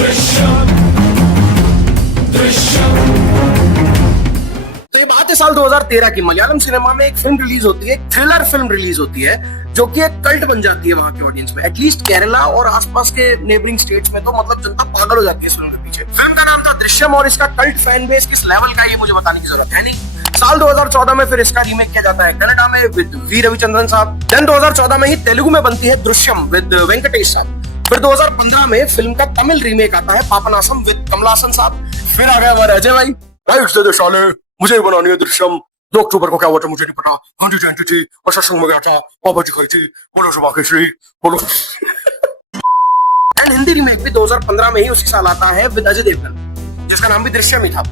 तो ये बात है साल 2013 की। मलयालम सिनेमा में एक फिल्म रिलीज होती है, एक थ्रिलर फिल्म रिलीज होती है, जो कि एक कल्ट बन जाती है वहां की ऑडियंस में। एटलीस्ट केरला और आसपास के नेबरिंग स्टेट्स में तो मतलब जनता पागल हो जाती है इस फिल्म के पीछे। फिल्म का नाम था दृश्यम और इसका कल्ट फैन बेस किस लेवल का है ये मुझे बताने की जरूरत है नहीं। साल 2014 में फिर इसका रीमेक किया जाता है कन्नड़ा में विद वी रविचंद्रन साहब। देन 2014 में ही तेलुगु में बनती है दृश्यम विद वेंकटेश साहब। फिर 2015 में फिल्म का तमिल रीमेक आता है पापनासम विद कमलासन साहब। फिर आ गया हमारे अजय भाई, राइट दे दे साले, मुझे ही बनानी है दृश्यम। 2 अक्टूबर को क्या हुआ था मुझे नहीं पता, गांधी जयंती थी और सत्संग में गया था, पापा जी खाई थी, बोलो सुबह के श्री बोलो। एंड हिंदी रीमेक भी 2015 में ही उसी साल आता है विद अजय देवगन, जिसका नाम भी दृश्यम ही था।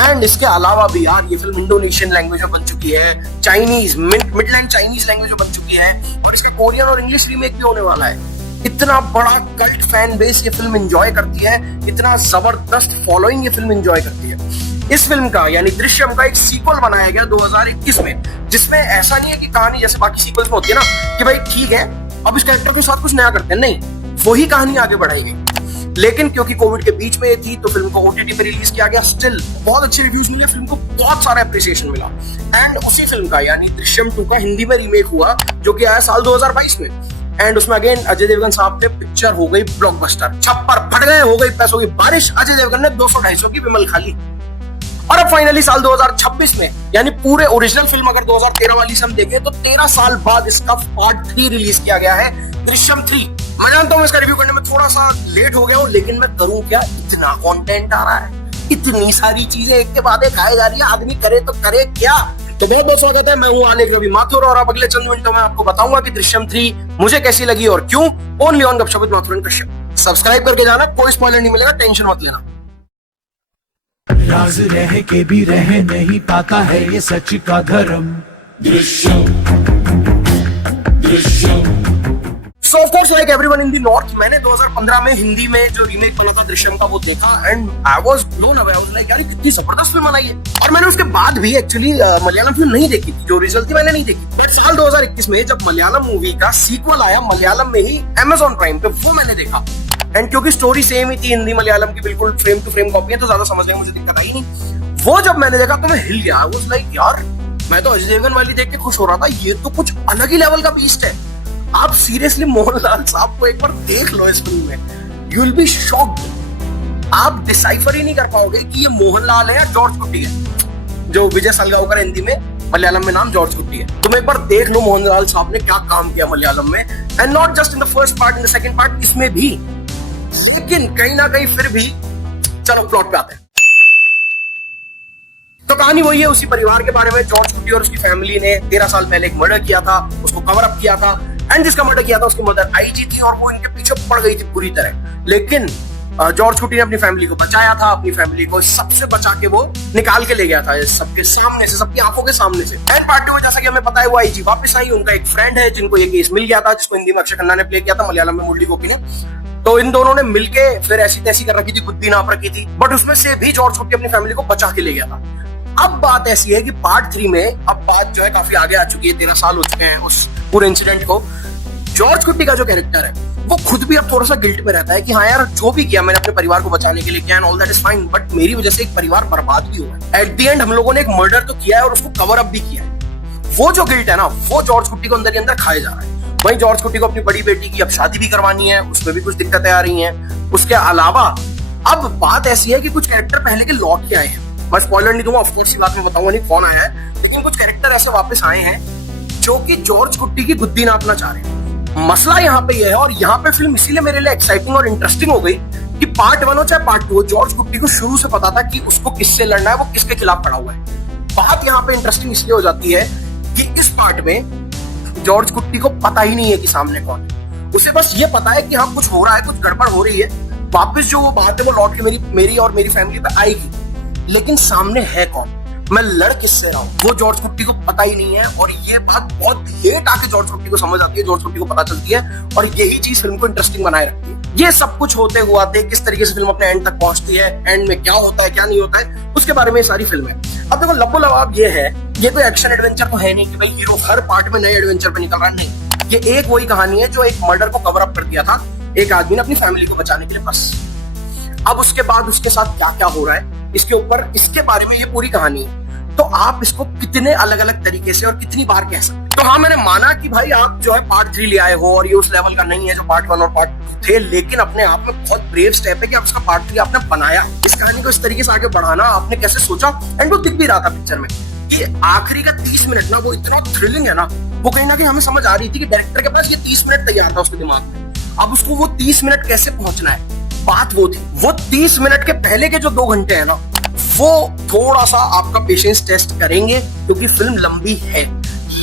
एंड इसके अलावा भी यार ये फिल्म इंडोनेशियन लैंग्वेज में बन चुकी है, चाइनीज मिडलैंड चाइनीज लैंग्वेज में बन चुकी है, और इसका कोरियन और इंग्लिश रीमेक भी होने वाला है। इतना बड़ा कल्ट फैन बेस ये फिल्म एंजॉय करती है, इतना जबरदस्त फॉलोइंग ये फिल्म एंजॉय करती है। इस फिल्म का यानी दृश्यम का एक सीक्वल बनाया गया 2021 में, जिसमें ऐसा नहीं है कि कहानी जैसे बाकी सीक्वल्स में होती है ना कि भाई ठीक है अब इस कैरेक्टर के साथ कुछ नया करते हैं, नहीं, वही कहानी आगे बढ़ाई गई। लेकिन क्योंकि कोविड के बीच में ये थी तो फिल्म को ओटीटी पे रिलीज किया गया। स्टिल बहुत अच्छे रिव्यूज मिले, फिल्म को बहुत सारा एप्रिसिएशन मिला। एंड उसी फिल्म का यानी दृश्यम 2 का हिंदी में रीमेक हुआ, जो कि आया साल 2022 में। एंड उसमें अगेन अजय देवगन साहब ने पिक्चर हो गई ब्लॉकबस्टर, छप्पर फट गए, हो गई पैसों की बारिश। अजय देवगन ने 200-250 की विमल खा ली। और अब फाइनली साल 2026 में यानी पूरे ओरिजिनल फिल्म अगर 2013 वाली से हम देखें तो 13 साल बाद इसका पार्ट 3 रिलीज किया गया है, दृश्यम 3। मैं जानता हूं इसका रिव्यू करने में थोड़ा सा लेट हो गया हूं, लेकिन मैं करूं क्या, इतना कंटेंट आ रहा है, इतनी सारी चीजें एक के बाद एक आए जा रही है, आदमी करे तो करे क्या। तो बहुत बहुत स्वागत है, मैं हूं आलेख रवि माथुर और अब अगले चंद मिनटों में आपको बताऊंगा कि दृश्यम 3 मुझे कैसी लगी और क्यों। ओनली ऑन गपशप with Mathur and Kashyap. Subscribe करके जाना, कोई स्पॉइलर नहीं मिलेगा, टेंशन मत लेना। राज रह के भी रह नहीं पाता है ये सच का धर्म। Drishyam Drishyam. So of course like everyone in the north, मैंने 2015 में हिंदी में जो रीमेक बना था दृश्यम का वो देखा and I was blown away. I was like यार कितनी जबरदस्त फिल्म बनाई है। और मैंने उसके बाद भी एक्चुअली मलयालम फिल्म नहीं देखी थी, जो रिजल्ट थी मैंने नहीं देखी। फिर साल 2021 में जब मलयालम मूवी का सीक्वल आया मलयालम में ही Amazon प्राइम पे, वो मैंने देखा। एंड क्योंकि स्टोरी सेम ही थी, हिंदी मलयालम की बिल्कुल फ्रेम टू फ्रेम कॉपी है, तो ज्यादा समझने में मुझे दिक्कत आई नहीं। वो जब मैंने देखा तो मैं हिल गया। आई वाज लाइक यार मैं तो अजय देवगन वाली देख के खुश हो रहा था, ये तो कुछ अलग ही लेवल का बीस्ट है। आप सीरियसली मोहनलाल साहब को एक बार देख लो इस फिल्म में, यू विल बी शॉक्ड। आप डिसाइफर ही नहीं कर पाओगे कि ये मोहनलाल है या जॉर्ज कुट्टी है। जो विजय सलगांवकर हिंदी में, मलयालम में नाम जॉर्ज कुट्टी है। तुम एक बार देख लो मोहनलाल साहब ने क्या काम किया मलयालम में, and not just in the first part, in the second part, इसमें भी। लेकिन कहीं ना कहीं फिर भी चलो प्लॉट पे आते हैं। तो कहानी वही है, उसी परिवार के बारे में। जॉर्ज कुट्टी और उसकी फैमिली ने 13 साल पहले एक मर्डर किया था, उसको कवर अप किया था। एंड जिसका मर्डर किया था उसकी मदर आईजी थी और वो इनके पीछे पड़ गई थी बुरी तरह। लेकिन जॉर्ज कुट्टी ने अपनी फैमिली को बचाया था, अपनी फैमिली को सबसे बचा के वो निकाल के ले गया था सबके सामने से, सबकी आंखों के सामने से। एंड पार्ट 2 में जैसा कि हमें पता है वो आईजी वापस आई, उनका एक फ्रेंड है जिनको ये केस मिल गया था, जिसको हिंदी में अक्षय खन्ना ने प्ले किया था, मलयालम में मुरली गोपी ने। तो इन दोनों ने मिलके फिर ऐसी तैसी कर रखी थी, बुद्धि नाप रखी थी, बट उसमें से भी जॉर्ज कुट्टी अपनी फैमिली को बचा के ले गया था। अब बात ऐसी है कि पार्ट 3 में अब बात जो है काफी आगे आ चुकी है, 13 साल हो चुके हैं उस पूरे इंसिडेंट को। जॉर्ज कुट्टी का जो कैरेक्टर है वो खुद भी अब थोड़ा सा गिल्ट में रहता है कि हाँ यार जो भी किया मैंने अपने परिवार को बचाने के लिए किया and all that is fine, but मेरी वजह से एक परिवार बर्बाद भी हुआ। एट द एंड हम लोगों ने एक मर्डर तो किया है और उसको कवर अप भी किया है। वो जो गिल्ट है ना, वो जॉर्ज कुट्टी को अंदर ही अंदर खाया जा रहा है। वहीं जॉर्ज कुट्टी को अपनी बड़ी बेटी की अब शादी भी करवानी है, उसमें भी कुछ दिक्कतें आ रही हैं। उसके अलावा अब बात ऐसी है कि कुछ कैरेक्टर पहले के लौट के आए हैं। मैं स्पॉइलर नहीं दूंगा, ऑफ कोर्स बात में बताऊंगा नहीं कौन आया है, लेकिन कुछ कैरेक्टर ऐसे वापस आए हैं जो कि जॉर्ज कुट्टी की बुद्धि नापना चाह रहे हैं। मसला यहाँ पे यह है, और यहाँ पे फिल्म इसीलिए मेरे लिए एक्साइटिंग और इंटरेस्टिंग हो गई कि पार्ट 1 हो चाहे पार्ट 2, जॉर्ज कुट्टी को शुरू से पता था कि उसको किससे लड़ना है, वो किसके खिलाफ खड़ा हुआ है। बात यहाँ पे इंटरेस्टिंग इसलिए हो जाती है कि इस पार्ट में जॉर्ज कुट्टी को पता ही नहीं है कि सामने कौन है। उसे बस ये पता है कि हाँ कुछ हो रहा है, कुछ गड़बड़ हो रही है। वापस जो वो बात है वो लौट के मेरी और मेरी फैमिली पे आएगी, लेकिन सामने है कौन, मैं लड़ किससे रहा हूं, वो जॉर्ज कुट्टी को पता ही नहीं है। और ये बात बहुत लेट आके जॉर्ज कुट्टी को समझ आती है, जॉर्ज कुट्टी को पता चलती है, और यही चीज फिल्म को इंटरेस्टिंग बनाए रखती है। ये सब कुछ होते हुए किस तरीके से फिल्म अपने एंड तक पहुंचती है, एंड में क्या होता है क्या नहीं होता है, उसके बारे में सारी फिल्म है। अब देखो लब्बो लबाब ये है, ये कोई एक्शन एडवेंचर तो है नहीं कि भाई हीरो हर पार्ट में नए एडवेंचर पे निकल रहा है, नहीं। ये एक वही कहानी है जो एक मर्डर को कवर अप कर दिया था एक आदमी ने अपनी फैमिली को बचाने के लिए, बस। अब उसके बाद उसके साथ क्या क्या हो रहा है इसके ऊपर, इसके बारे में ये पूरी कहानी है। तो आप इसको कितने अलग अलग तरीके से और कितनी बार कह सकते हैं। तो हाँ, मैंने माना कि भाई आप जो है पार्ट 3 ले आए हो और ये उस लेवल का नहीं है जो पार्ट 1 और पार्ट 2 थे, लेकिन अपने आप में बहुत ब्रेव स्टेप है कि आप इसका पार्ट 3 आपने बनाया। इस कहानी को इस तरीके से आगे बढ़ाना आपने कैसे सोचा, एंड वो दिख भी रहा था पिक्चर में कि आखिरी का 30 मिनट ना वो इतना थ्रिलिंग है ना, वो कहीं ना कहीं हमें समझ आ रही थी कि डायरेक्टर के पास ये 30 मिनट तैयार था उसके दिमाग में, अब उसको वो 30 मिनट कैसे पहुंचना है। बात वो थी, वो 30 मिनट के पहले के जो 2 घंटे है ना, वो थोड़ा सा आपका पेशेंस टेस्ट करेंगे क्योंकि फिल्म लंबी है।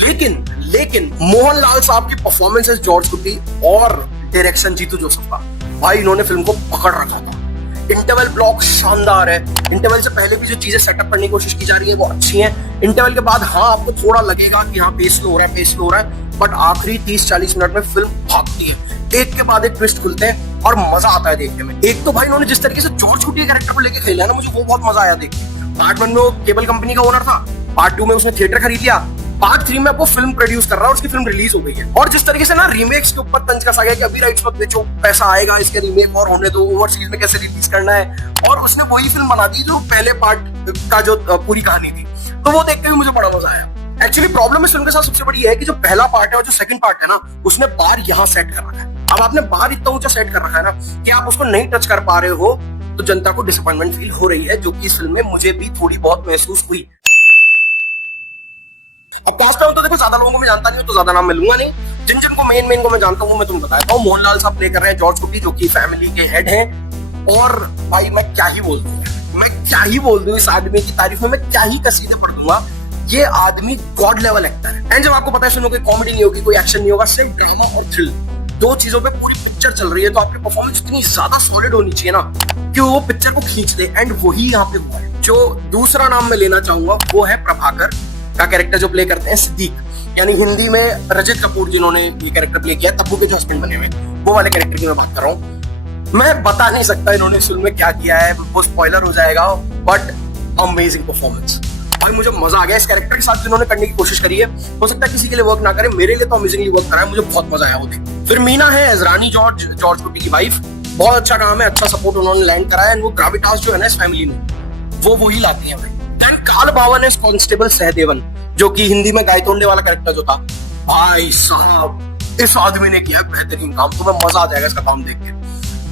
लेकिन मोहनलाल साहब की परफॉर्मेंसेस, जॉर्ज कुटी और डायरेक्शन जीतू जोसेफ का, भाई इन्होंने फिल्म को पकड़ रखा था। इंटरवल ब्लॉक शानदार है। इंटरवल से पहले भी जो चीजें सेटअप करने की कोशिश की जा रही है वो अच्छी हैं। इंटरवल के बाद हाँ आपको थोड़ा लगेगा कि हाँ पेस स्लो हो रहा है, बट आखिरी 30-40 मिनट में फिल्म भागती है, एक के बाद एक ट्विस्ट खुलते हैं और मजा आता है देखने में। एक तो भाई इन्होंने जिस तरीके से जॉर्ज कुटी कैरेक्टर को लेके खेला है ना, मुझे वो बहुत मजा आया देख के। पार्ट 1 में वो केबल कंपनी का ओनर था, पार्ट 2 में उसने थिएटर खरीद लिया, पार्ट 3 में वो फिल्म प्रोड्यूस कर रहा है, उसकी फिल्म रिलीज हो गई है। और जिस तरीके से ना रीमेक्स के ऊपर तंज कसा गया कि अभी राइट्स मत बेचो, पैसा आएगा, इसके रीमेक और होने दो, ओवरसीज में कैसे रिलीज करना है, और उसने वही फिल्म बना दी जो पहले पार्ट का जो पूरी कहानी थी। तो वो देख के भी मुझे बड़ा मजा आया। एक्चुअली प्रॉब्लम इस फिल्म के साथ सबसे बड़ी है कि जो पहला पार्ट है और जो सेकंड पार्ट है ना, उसने बार यहाँ सेट कर रखा है। अब आपने बार इतना ऊंचा सेट कर रखा है ना कि आप उसको नहीं टच कर पा रहे हो, तो जनता को डिसअपॉइंटमेंट फील हो रही है, जो कि इस फिल्म में मुझे भी थोड़ी बहुत महसूस हुई। अब कास्ट तो देखो ज्यादा लोगों को मैं जानता नहीं हूं, तो ज्यादा नाम मैं लूंगा नहीं। जिन जिन को मेन को मैं जानता हूं मैं तुम्हें बताता हूँ। मोहनलाल साहब प्ले कर रहे हैं जॉर्ज कुटी, जो कि फैमिली के हेड हैं। और भाई मैं क्या ही बोल दूं इस आदमी की तारीफ में, मैं क्या ही कसीदे पढ़ दूंगा। ये आदमी गॉड लेवल एक्टर है। एंड जब आपको पता है फिल्म में कोई कॉमेडी नहीं होगी, कोई एक्शन नहीं होगा, सिर्फ ड्रामा और थ्रिल, 2 चीजों पे पूरी पिक्चर चल रही है, तो आपकी परफॉर्मेंस इतनी ज्यादा सॉलिड होनी चाहिए ना कि वो पिक्चर को खींच दे। एंड वही यहाँ पे हुआ है। जो दूसरा नाम मैं लेना चाहूंगा वो है प्रभाकर का कैरेक्टर जो प्ले करते हैं सिद्दीक, यानी हिंदी में रजत कपूर जिन्होंने ये कैरेक्टर प्ले किया, तब्बू के जो हस्बैंड बने हुए, वो वाले कैरेक्टर की मैं बात कर रहा हूँ। मैं बता नहीं सकता इन्होंने इस फिल्म में क्या किया है, वो स्पॉइलर हो जाएगा, बट अमेजिंग परफॉर्मेंस। भाई मुझे मजा आ गया इस कैरेक्टर के साथ जिन्होंने करने की कोशिश करी है। हो सकता है किसी के लिए वर्क ना करे, मेरे लिए तो अमेजिंगली वर्क करा है, मुझे बहुत मजा आया वो देख। फिर मीना है एज रानी जॉर्ज कुटी की वाइफ, बहुत अच्छा काम है, अच्छा सपोर्ट उन्होंने लैंड करा है। वो ग्राविटास जो है ना इस फैमिली में, वो वही लाती है भाई। देन काल बावन है कांस्टेबल सहदेवन, जो कि हिंदी में गायतोंडे वाला कैरेक्टर जो था। भाई साहब इस आदमी ने किया बेहतरीन काम, तुम्हें मजा आ जाएगा इसका काम देख के।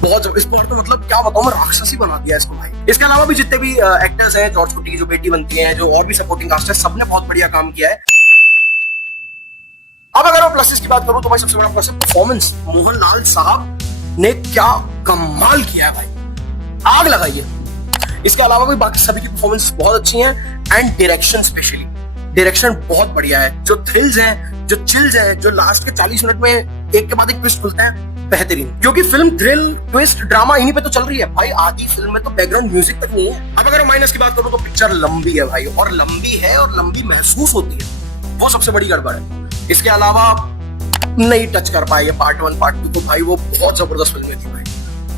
बहुत इस बार तो मतलब क्या बताऊं मैं, राक्षसी बना दिया इसको भाई। इसके अलावा भी जितने भी एक्टर्स हैं, जॉर्ज कुटी की जो बेटी बनती है, जो और भी सपोर्टिंग कास्ट है, सबने बहुत बढ़िया काम किया है। अब अगर मैं प्लसेस की बात करूं तो भाई सबसे बड़ा प्लस है परफॉर्मेंस। मोहनलाल साहब ने क्या कमाल किया है भाई, आग लगाई है। इसके अलावा भी बाकी सभी की परफॉर्मेंस बहुत अच्छी है। एंड डायरेक्शन, स्पेशली डायरेक्शन बहुत बढ़िया है। जो थ्रिल्स हैं, जो चिल्स हैं, जो लास्ट के 40 मिनट में एक के बाद एक ट्विस्ट खुलता है, बेहतरीन। क्योंकि फिल्म थ्रिल, ट्विस्ट, ड्रामा इन्हीं पे तो चल रही है भाई। आधी फिल्म में तो बैकग्राउंड म्यूजिक तक नहीं है। अब अगर माइनस की बात करूं तो पिक्चर लंबी है भाई, और लंबी है और लंबी महसूस होती है, वो सबसे बड़ी गड़बड़ है। इसके अलावा नहीं टच कर पाए पार्ट 1 पार्ट 2 तो भाई वो बहुत जबरदस्त फिल्में थी भाई,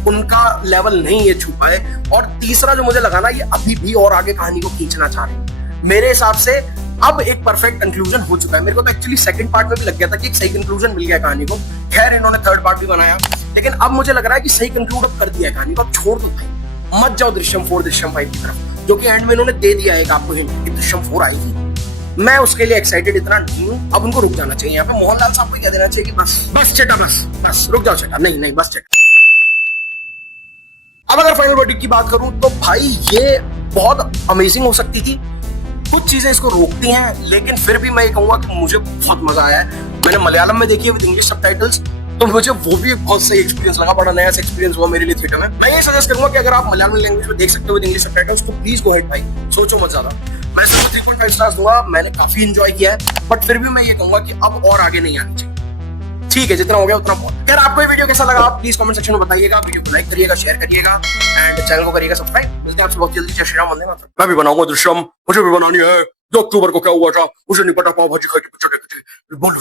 उनका लेवल नहीं ये छू पाए। और तीसरा जो मुझे लगा ना, ये अभी भी और आगे कहानी को खींचना चाह रहे हैं। मेरे हिसाब से अब एक परफेक्ट कंक्लूजन हो चुका है। मेरे को तो एक्चुअली सेकंड पार्ट में भी लग गया था कि एक सही कंक्लूजन मिल गया कहानी को। खैर इन्होंने थर्ड पार्ट भी बनाया, लेकिन अब मुझे लग रहा है कि सही कंक्लूड अब कर दिया है कहानी को। अब छोड़ दो भाई, मत जाओ दृश्यम 4 दृश्यम 5 की तरफ, जो कि एंड में इन्होंने दे दिया है आपको हिंट कि दृश्यम 4 आएगी। मैं उसके लिए एक्साइटेड इतना नहीं हूं। अब उनको रुक जाना चाहिए। यहाँ पे मोहनलाल साहब को कह देना चाहिए कि बस चेटा, बस रुक जाओ चेटा, नहीं बस चेटा। अब अगर फाइनल वर्डिक्ट की बात करूं तो भाई ये बहुत अमेजिंग हो सकती थी। कुछ चीजें इसको रोकती हैं, लेकिन फिर भी मैं ये कहूंगा कि मुझे बहुत मजा आया है। मैंने मलयालम में देखी है विद इंग्लिश सबटाइटल्स, तो मुझे वो भी एक बहुत सही एक्सपीरियंस लगा। बड़ा नया सा एक्सपीरियंस हुआ मेरे लिए थिएटर में। मैं ये सजेस्ट करूंगा कि अगर आप मलयालम लैंग्वेज में देख सकते हो विद इंग्लिश सबटाइटल्स तो प्लीज गो हेड भाई, सोचो मत ज्यादा। मैं सिर्फ 3.5 स्टार्स दूंगा। मैंने काफी एंजॉय किया है, बट फिर भी मैं ये कहूंगा कि अब और आगे नहीं आनी चाहिए। ठीक है, जितना हो गया उतना बहुत। अगर आपको ये वीडियो कैसा लगा आप प्लीज कमेंट सेक्शन में बताइएगा। वीडियो को लाइक करिएगा, शेयर करिएगा एंड चैनल को करिएगा सब्सक्राइब। मिलते हैं आपसे बहुत जल्दी। जय श्री राम, वंदे मातरम। मैं भी बनाऊंगा दृश्यम, मुझे भी बनानी है। 2 अक्टूबर को क्या हुआ था मुझे नहीं पता, पाव भाजी खा के पिक्चर देखी थी, बोलो